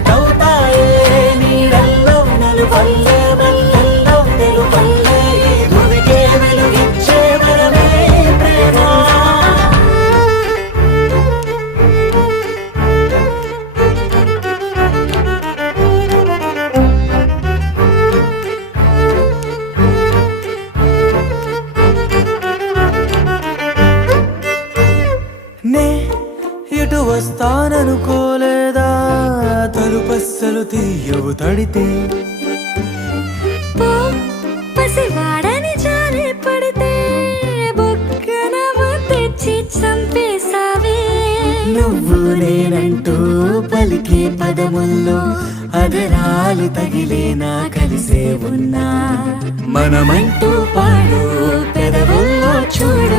ఒకటవుతాయే నీడల్లో నలుపల్లె మల్లెల్లో తెలుపల్లె ఈ భూమికే వెలుగిచ్చే వరమే ప్రేమ. నే ఇటు వస్తాననుకోలేదా తలుపస్సలు తీయవు తడితే పసివాడని జాలి పడితే బొక్కన తెచ్చి చంపేశావే. నువ్వు నేనంటూ పలికే పదముల్లో అదరాలు తగిలేనా కలిసే ఉన్నా మనమంటూ పాడు పెదవుల్లో చూడు